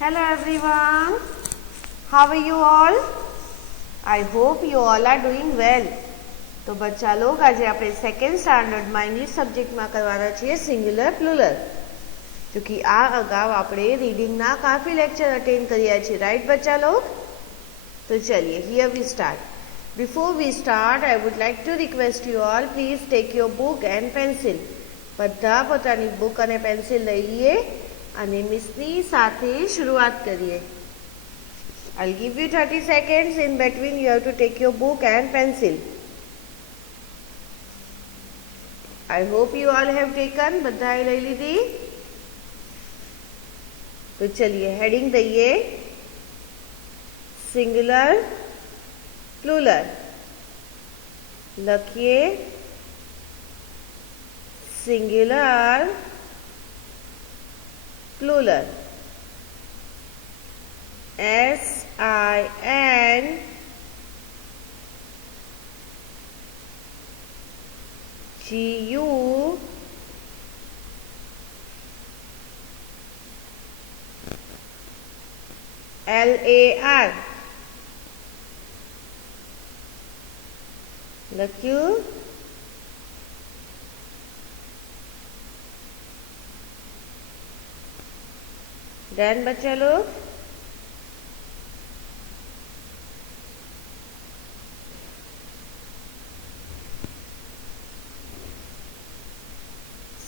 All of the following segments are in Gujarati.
Hello everyone, how are you all? I hope you all are doing well. तो बच्चा लोग आज આપણે સેકન્ડ સ્ટાન્ડર્ડમાં ઇંગ્લિશ સબ્જેક્ટમાં કરવાના છીએ સિંગ્યુલર પ્લુરલ. क्योंकि આ અગાઉ આપણે રીડિંગના કાફી લેક્ચર અટેન્ડ કર્યા છે, રાઈટ બચ્ચા લોગ? તો ચલિए here we start. Before we start, I would like to request you all, please take your book and pencil. બધા પોતાની બુક અને પેન્સિલ લઈ લઈએ અને મિસની સાથે શરૂઆત કરીએ. I'll give you 30 seconds. In between you have to take your book and pencil. I hope you all have taken. બધાએ લઈ લીધી? તો ચલિए હેડિંગ દઈએ સિંગ્યુલર પ્લુરલ. લખીએ સિંગ્યુલર પ્લુરલ. SINGULAR લખ્યું? ડન બચ્ચા લોગ?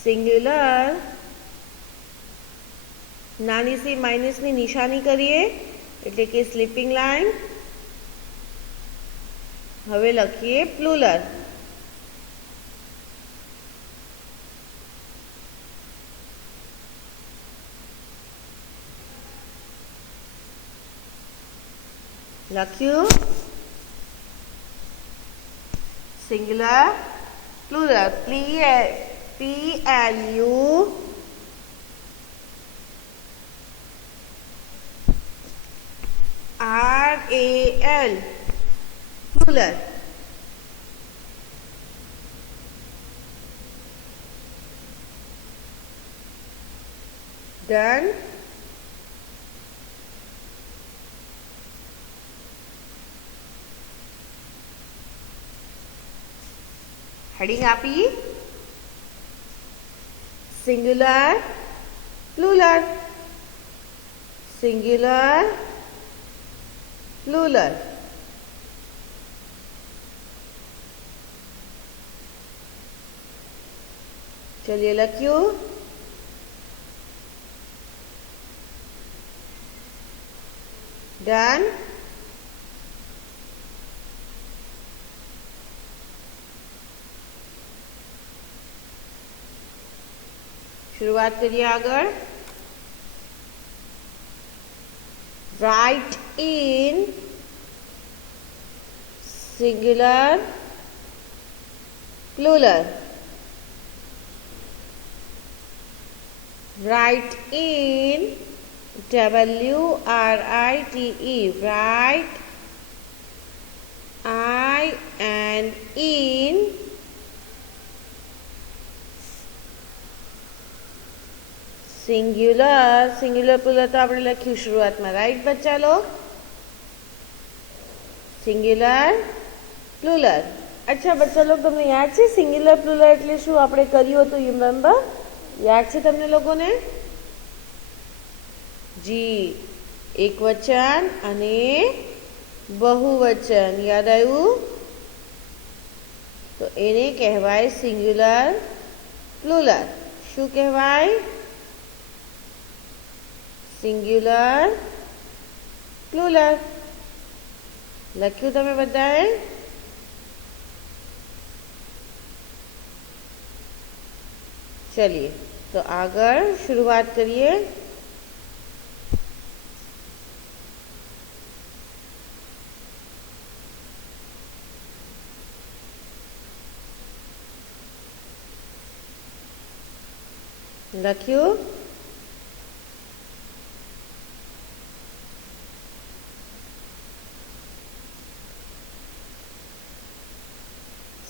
સિંગ્યુલર નાની સી માઇનસની નિશાની કરીએ એટલે કે સ્લીપિંગ લાઇન. હવે લખીએ પ્લુરલ. લખ્યું singular plural. PLURAL plural. Done. Heading आपी सिंगुलर प्लूरल. Singular plural. चलिए लख्यू डन. शुरुआत करिए आगर. Write in singular plural. Write in WRITE write IN singular plural तो आपणे लख्યું શરૂઆતમાં, રાઈટ બચ્ચા લોગ? Singular plural. अच्छा बच्चा लोग, તમને યાદ છે સિંગ્યુલર પ્લુરલ એટલે શું આપણે કર્યું હતું? You remember? યાદ છે તમને લોકોને? જી, એકવચન અને બહુવચન યાદ આવ્યું? તો એને કહેવાય સિંગ્યુલર પ્લુરલ. શું કહેવાય? Singular plural. લખ્યું તમે બધાએ? चलिए तो आगर शुरुआत करिए. लख्યું?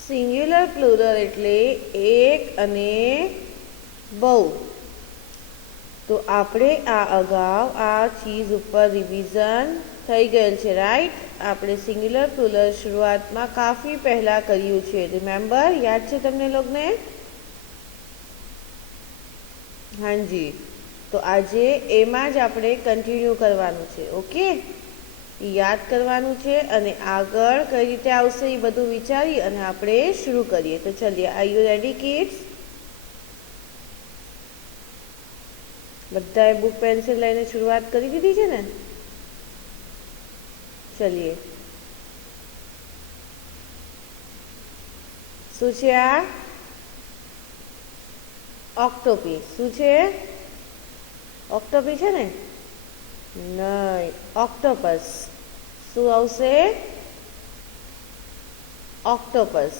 સિંગ્યુલર પ્લુરલ એટલે એક અને બહુ. તો આપણે આ અગાઉ આ ચીજ ઉપર રિવિઝન થઈ ગયેલ છે, રાઈટ? આપણે સિંગ્યુલર પ્લુરલ શરૂઆતમાં કાફી પહેલા કર્યું છે, રિમેમ્બર? યાદ છે તમને લોકોને? હાજી. તો આજે એમાં જ આપણે કન્ટિન્યુ કરવાનું છે, ઓકે? યાદ કરવાનું છે અને આગળ કઈ રીતે આવશે એ બધું વિચારી અને આપણે શરૂ કરીએ. તો ચલીએ, આર યુ રેડી કિડ્સ? બધાએ બુક પેન્સિલ લઈને શરૂઆત કરી દીધી છે ને? ચલીએ. શું છે આ? ઓક્ટોપી. શું છે? ઓક્ટોપી છે ને? નહીં, ઓક્ટોપસ. શું આવશે? ઓક્ટોપસ.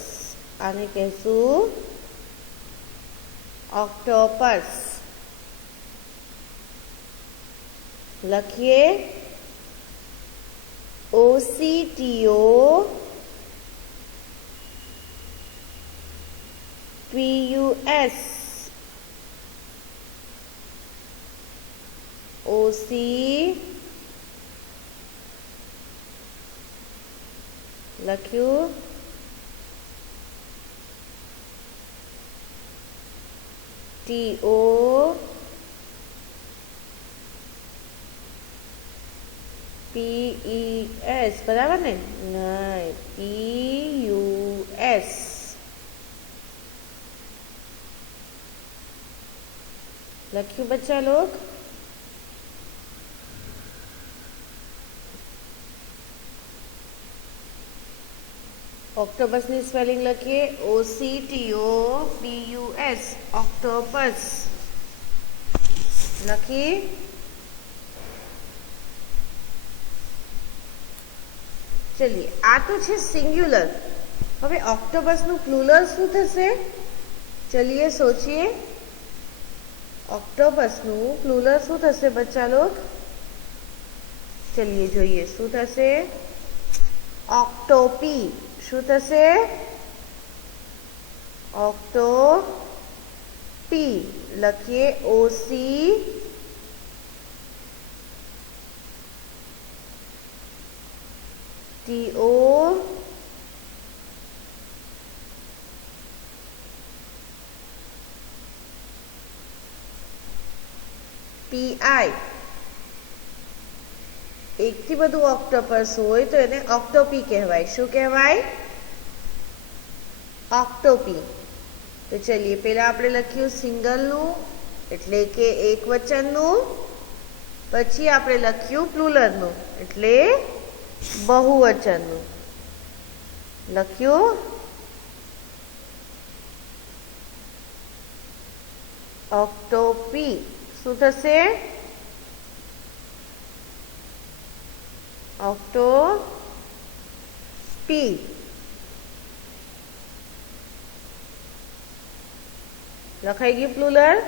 આને કહેશું ઓક્ટોપસ. લખીએ OCTO PUS. OC લખ્યું, TO PES. બરાબર ને? નહીં, PUS. લખ્યું બચ્ચા લોગ? ઓક્ટોપસની સ્પેલિંગ લખીએ OCTOPUS. ઓક્ટોપસ લખી. ચલીએ, આ તો છે સિંગ્યુલર. હવે ઓક્ટોપસનું પ્લુરલ શું થશે? ચલીએ સોચીએ. ઓક્ટોપસનું પ્લુરલ શું થશે બચ્ચા લોગ? ચલીએ જોઈએ શું થશે. ઓક્ટોપી. શું થશે? ઓક્ટોપી. લખીએ OC TO PI. એકથી બધું ઓક્ટોપસ હોય તો એને ઓક્ટોપી કહેવાય. શું કહેવાય? ઓક્ટોપી. તો ચલીએ, પહેલા આપણે લખ્યું સિંગલનું એટલે કે એક વચનનું, પછી આપણે લખ્યું પ્લુરલનું એટલે બહુવચનનું. લખ્યું ઓક્ટોપી. શું થશે? ઓક્ટોપી. લખાઈ ગયું પ્લુરલ?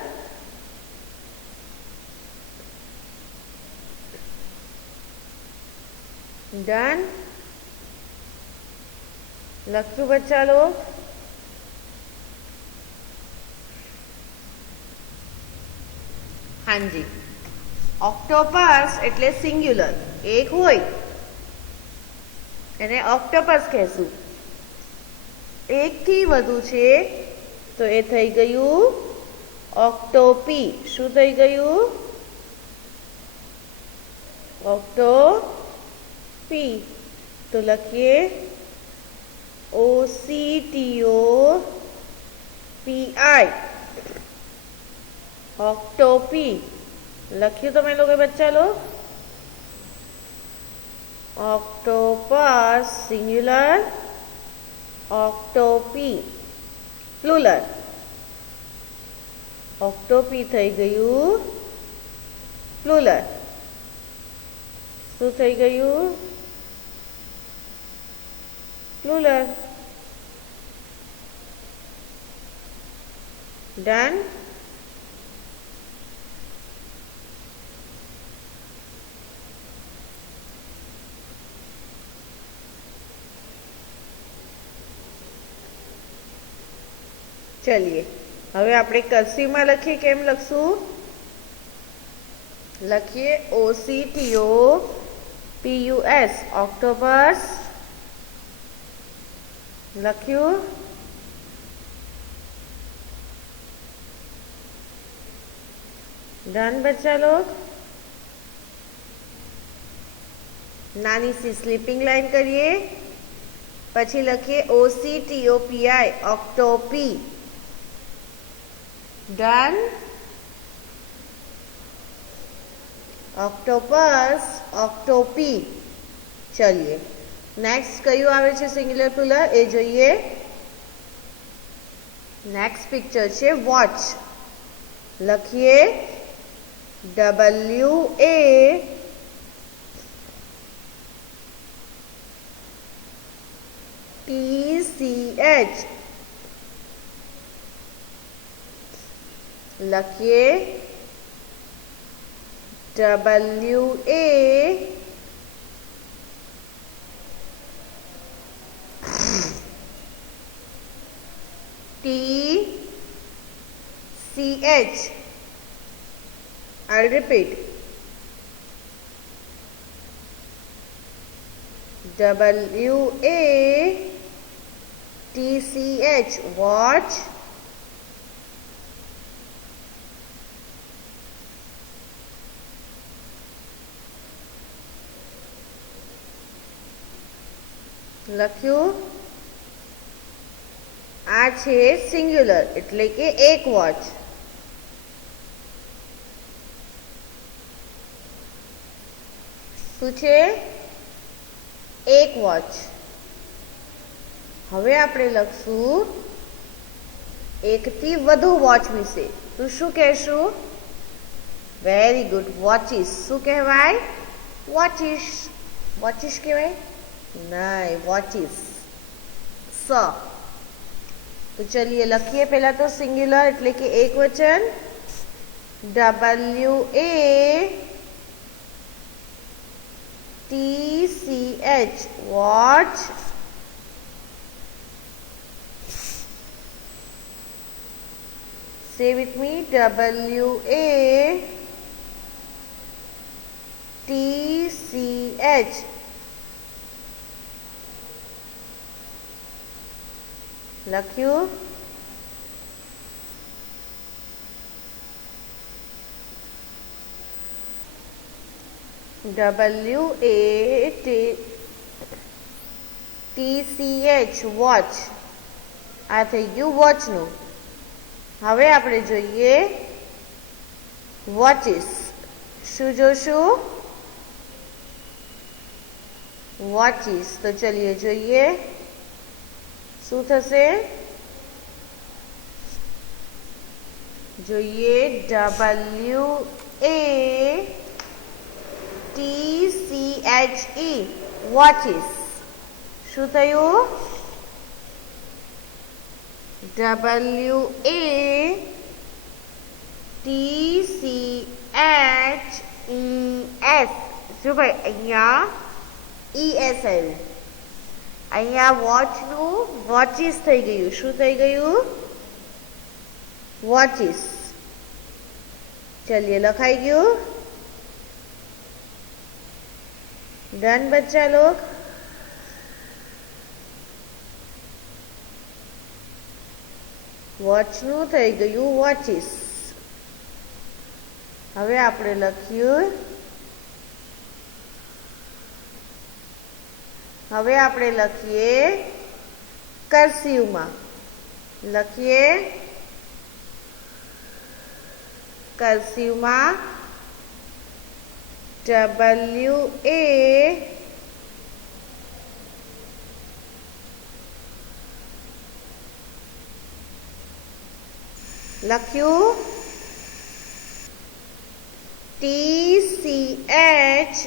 ડન. લખ્યું બચ્ચા લોગ? હાજી. ઓક્ટોપસ એટલે સિંગ્યુલર, એક હોય એને ઓક્ટોપસ કહેશું. એકથી વધુ છે તો એ થઈ ગયું ઓક્ટોપી. શું થઈ ગયું? ઓક્ટોપી. તો લખીએ OCTOPI. ઓક્ટોપી. લખ્યું તમે લોકો બચ્ચા લોગ? Octopus singular, octopi plural. Octopi થઈ ગયું પ્લુરલ. શું થઈ ગયું? પ્લુરલ. ડન. ચલીએ, હવે આપણે કર્સિવમાં લખીએ. કેમ લખશું? લખીએ OCTOPUS ઓક્ટોપસ. લખ્યું. डन बच्चा लोग. नानी सी स्लीपिंग लाइन करिए. પછી લખીએ OCTOPI ઓક્ટોપી. डन. ऑक्टोपस ऑक्टोपी. चलिए नेक्स्ट कયું આવે છે સિંગ્યુલર પ્લુરલ એ જોઈએ. नेक्स्ट पिक्चर છે वॉच. લખીએ WATCH. લખીએ WATCH. I'll repeat. WATCH. Watch. લખ્યું. આ છે સિંગ્યુલર એટલે કે એક વોચ. શું છે? એક વોચ. હવે આપણે લખશું એકથી વધુ વોચ વિશે. તો શું કહેશું? Very good. વોચિસ. શું કહેવાય? વોચિસ. વોચિસ કહેવાય? नहीं, वॉचिस. तो चलिए लखिए पहला तो सिंग्युलर એટલે કે એક વચન WATCH watch. Say with me WATCH. લખ્યું. WATCH watch. આ થઈ ગયું વોચનું. હવે આપણે જોઈએ વોચિસ. શું જોશું? વોચિસ. તો ચલીએ જોઈએ શું થશે. જોઈએ WATCHE વોચિસ. શું થયું? WATCHES. શું ભાઈ અહીંયા ES આવ્યું. અહીંયા વોચનું વોચિસ થઈ ગયું. શું થઈ ગયું? વોચિસ. चलिए લખાઈ ગયું. डन बच्चा लोग. વોચનું થઈ ગયું વોચિસ. હવે આપણે લખ્યું. હવે આપણે લખીએ કર્સિવમાં. લખીએ કર્સિવમાં WA લખ્યું. TCH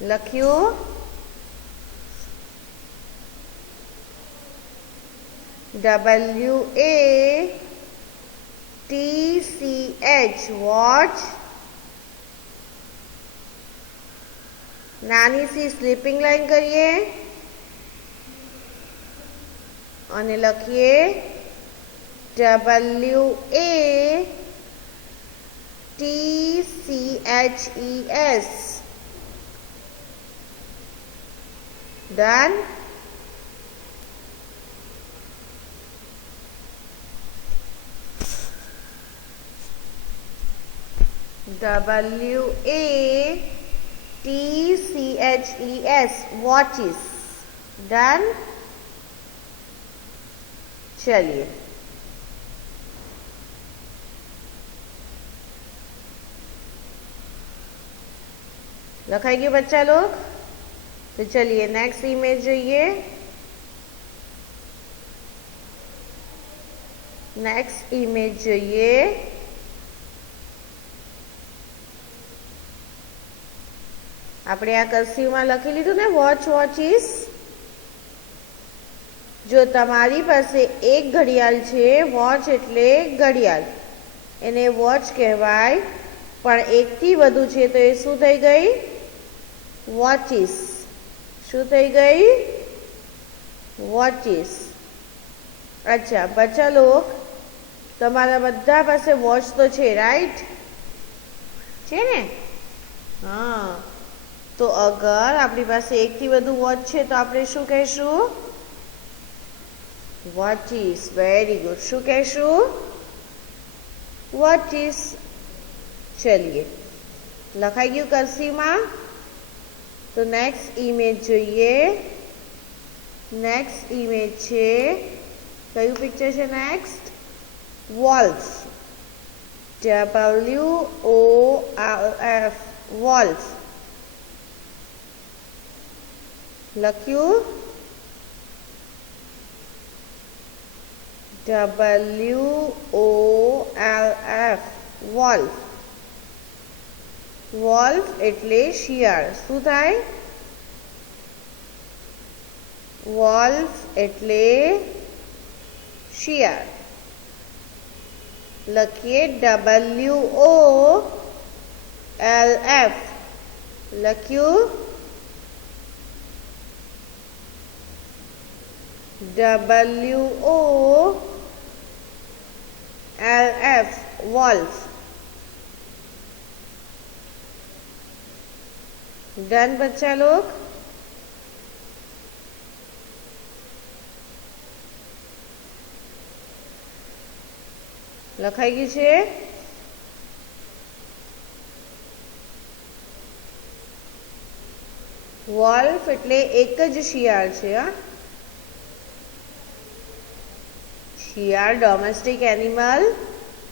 લખ્યું. WATCH watch. नानी सी स्लीपिंग लाइन करिए અને લખીએ WATCHES. Done. WATCHES, watches. Done. चलिए लखाई गई बच्चा लोग? तो चलिए नेक्स्ट इमेज જોઈએ. नेक्स्ट इमेज જોઈએ. આપણે આ કર્સિવમાં લખી લીધું ને વોચ વોચીસ. જો તમારી પાસે એક ઘડિયાળ છે, વોચ એટલે ઘડિયાળ, એને વોચ કહેવાય. પણ એકથી વધુ છે તો એ શું થઈ ગઈ? વોચીસ. શું થઈ ગઈ? વોચીસ. અચ્છા બચ્ચા લોગ, તમારા બધા પાસે વોચ તો છે, રાઈટ? છે ને? હા. તો અગર આપણી પાસે એકથી વધુ વોચ છે તો આપણે શું કહેશું? વોચીસ. Very good. શું કહેશું? વોચીસ. ચલિए લખાઈ ગયું કર્સિવમાં? તો નેક્સ્ટ ઇમેજ જોઈએ. નેક્સ્ટ ઇમેજ છે, કયું પિક્ચર છે નેક્સ્ટ? વોલ્ફ. WOLF, wolf. લખ્યું? WOLF, wolf. વોલ્ફ એટલે શિયાળ. શું થાય? વોલ્ફ એટલે શિયાળ. લખીએ WOLF. લખ્યું? WOLF, wolf. डन बच्चा लोग? લખાઈ ગયું છે? વોલ્ફ એટલે એક જ શિયાળ છે. હા, શિયાળ ડોમેસ્ટિક એનિમલ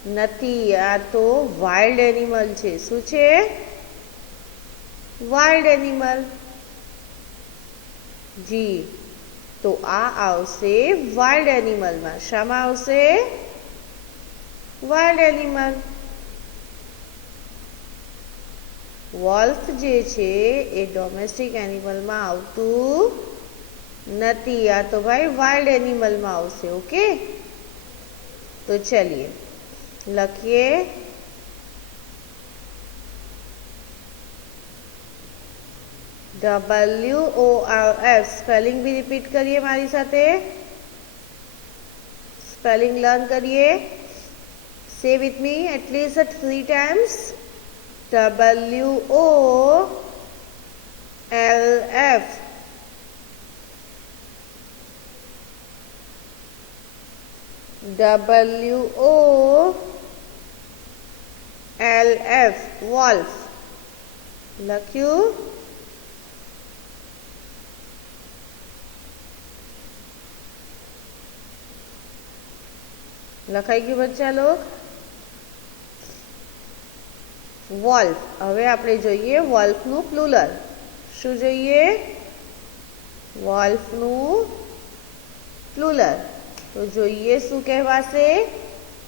નથી, આ તો વાઇલ્ડ એનિમલ છે. શું છે? Wild animal. જી, તો આ આવશે વાઇલ્ડ એનિમલમાં. શામાં આવશે? Wild animal. વોલ્ફ જે છે એ ડોમેસ્ટિક એનિમલમાં આવતું નથી, આ તો ભાઈ વાઇલ્ડ એનિમલમાં આવશે. ઓકે, તો ચલિए લખીએ WOLF. સ્પેલિંગ भी रिपीट करिए મારી સાથે. સ્પેલિંગ લર્ન કરીએ. Say with me at least 3 times. WOLF. WOLF, wolf. લખ્યું? લખાઈ ગયું બચ્ચા લોગ? વોલ્ફ. હવે આપણે જોઈએ વોલ્ફનું પ્લુરલ. શું જોઈએ? વોલ્ફનું પ્લુરલ. તો જોઈએ શું કહેવાશે?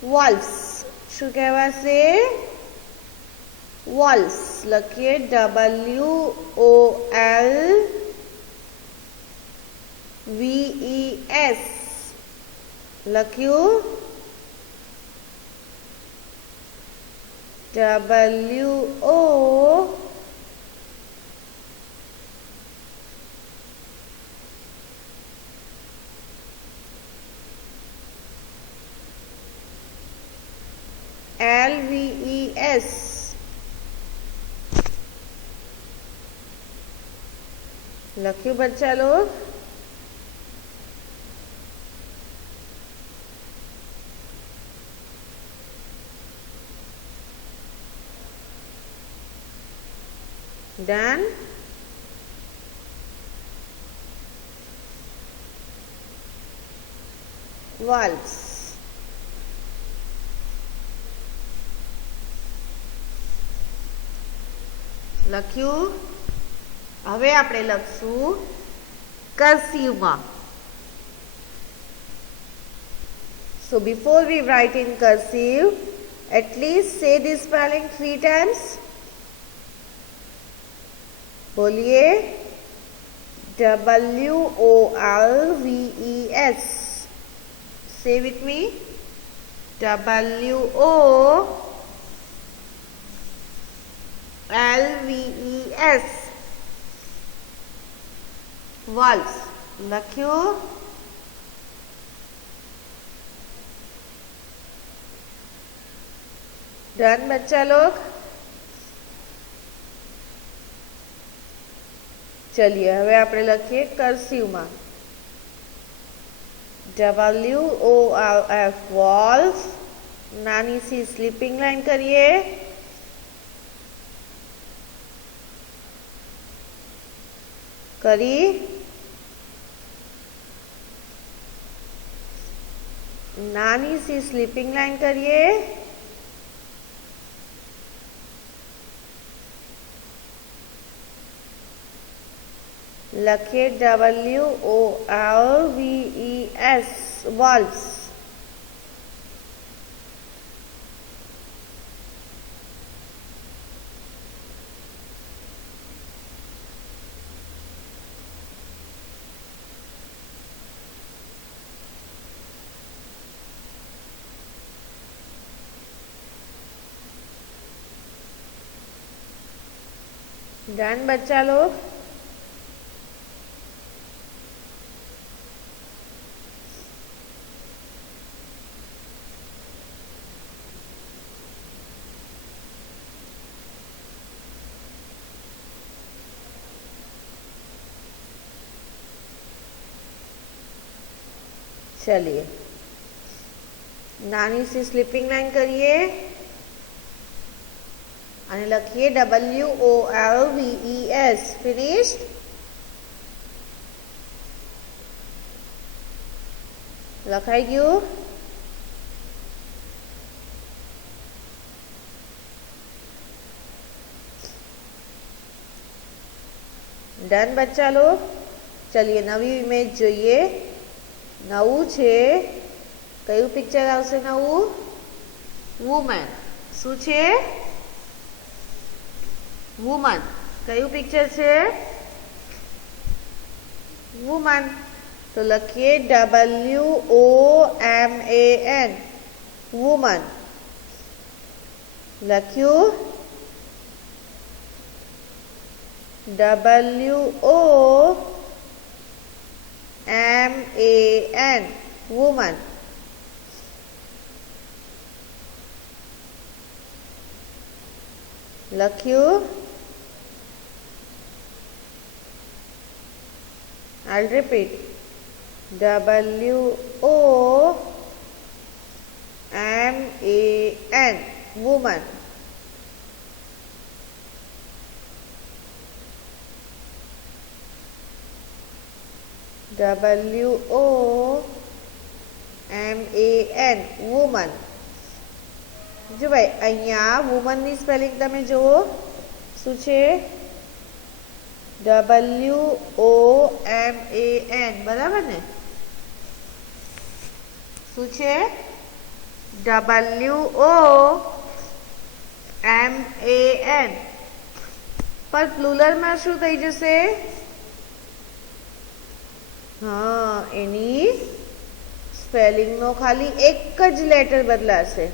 વોલ્ફ્સ. શું કહેવાશે? વોલ્ફ્સ. લખીએ WOLVES. લખ્યું? WO LVES. लख्યું बच्चा लोग? डन? valves. લખ્યું. હવે આપણે લખશું કર્સિવમાં. So before we write in cursive, at least say this spelling 3 times. बोलिए. WOLVES. Say with me. WOLVES. Valves. लख्યું. डन बच्चा लोग? चलिए હવે આપણે લખીએ કર્સિવમાં. WOLF wolf. નાની સી સ્લીપિંગ લાઈન કરીએ. કરી નાની सी स्लीपिंग लाइन करिए. लखिए WOLVES वॉल्व्स. डन बच्चा लोग? चलिए नानी सी स्लीपिंग लाइन करिए અને લખીએ WOLVES. ફિનિશ્ડ? લખાઈ ગયું? ડન બચ્ચા લોગ? ચલિए નવી ઇમેજ જોઈએ. નવું છે. કયું પિક્ચર આવશે નવું? વુમન. શું છે? વુમન. કયું પિક્ચર છે? વુમન. તો લખીએ WOMAN. વુમન. લખ્યું? WOMAN. વુમન. લખ્યું? I'll repeat. WOMAN. Woman. WOMAN. Woman. જો ભાઈ અહીંયા વુમન ની સ્પેલિંગ તમે જુઓ શું છે? WOMAN. બરાબર ને? શું છે? WOMAN. પર પ્લુરલમાં શું થઈ જશે? હા, એની સ્પેલિંગનો ખાલી એક જ લેટર બદલાશે.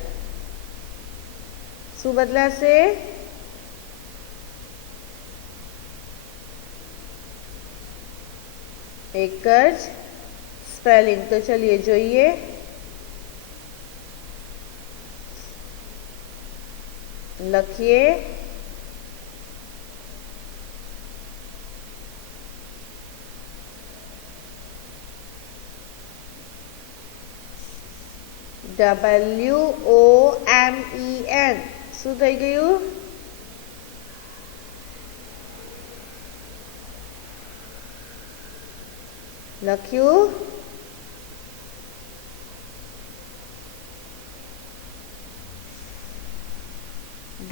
શું બદલાશે? एक स्पेलिंग. तो चलिए જોઈએ. લખીએ WOMEN. શું થઈ ગયું? લખ્યું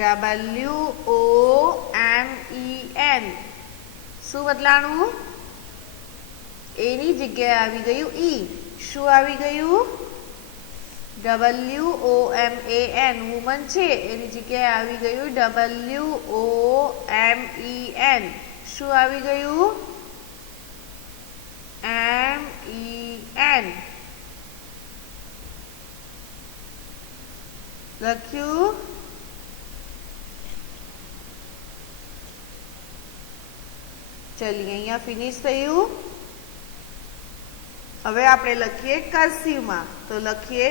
WOMEN. શું બદલાણું? એની જગ્યાએ આવી ગયું ઈ. શું આવી ગયું? WOMAN. વુમન છે એની જગ્યાએ આવી ગયું WOMEN. શું આવી ગયું? MEN. લખ્યું ચલીએ અહીંયા ફિનિશ થયું. હવે આપણે લખીએ કર્સિવમાં. તો લખીએ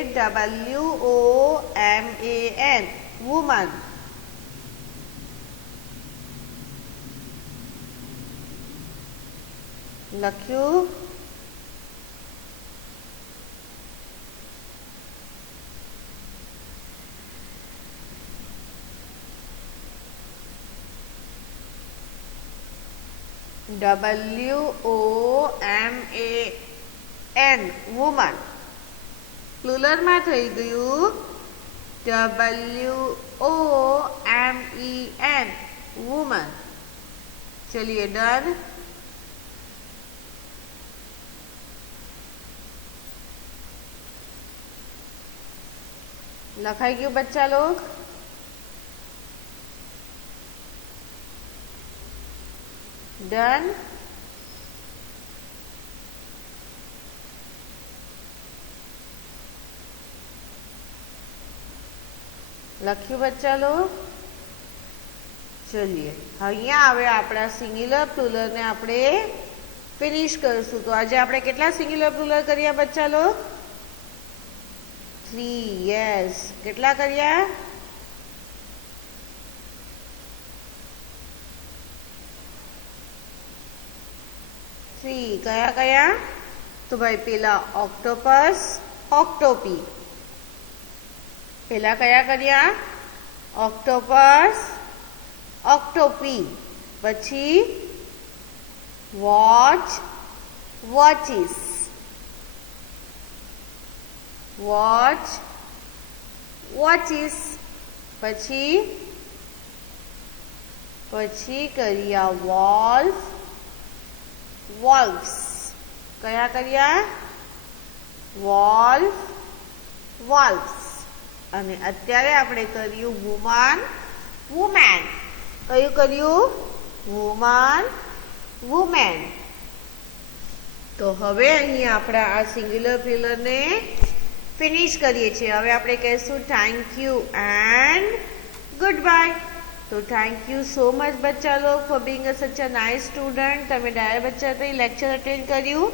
WOMAN. વુમન. લખ્યું WOMAN. વુમન. પ્લુરલમાં થઈ ગયું WOMEN. વુમન. ચલિए ડન. લખાઈ ગયું બચ્ચા લોગ? ડન. લખ્યું બચ્ચા લોગ? ચલીએ અહીંયા હવે આપણા સિંગ્યુલર પ્લુરલને આપણે ફિનિશ કરશું. તો આજે આપણે કેટલા સિંગ્યુલર પ્લુરલ કર્યા બચ્ચા લોગ? 3. યસ. કેટલા કર્યા? 3. કયા કયા? તો ભાઈ પેલા ઓક્ટોપસ, ઓક્ટોપી. પેલા કયા કર્યા? ઓક્ટોપસ, ઓક્ટોપી. પછી વોચ, વોચિસ. Watch, watches. પછી કર્યા વોલ્ફ, વોલ્વ્સ. કયા કર્યા? Wolf, wolves. અને અત્યારે આપણે કર્યું વુમન, વુમેન. કયું કર્યું? Woman, women. તો હવે અહીં આપણે આ સિંગ્યુલર પ્લુરલને ફિનિશ કરીએ છીએ. હવે આપણે કહીશું thank you and good bye. તો થેન્ક યુ સો મચ બચ્ચા લોગ for being such a nice student. તમે ડાયર બચ્ચા થઈ લેક્ચર અટેન્ડ કર્યું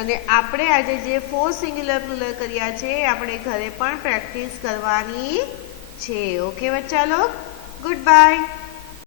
અને આપણે આજે જે 4 સિંગ્યુલર પ્લુરલ કર્યા છે આપણે ઘરે પણ પ્રેક્ટિસ કરવાની છે. ઓકે બચ્ચા લોગ, ગુડ બાય.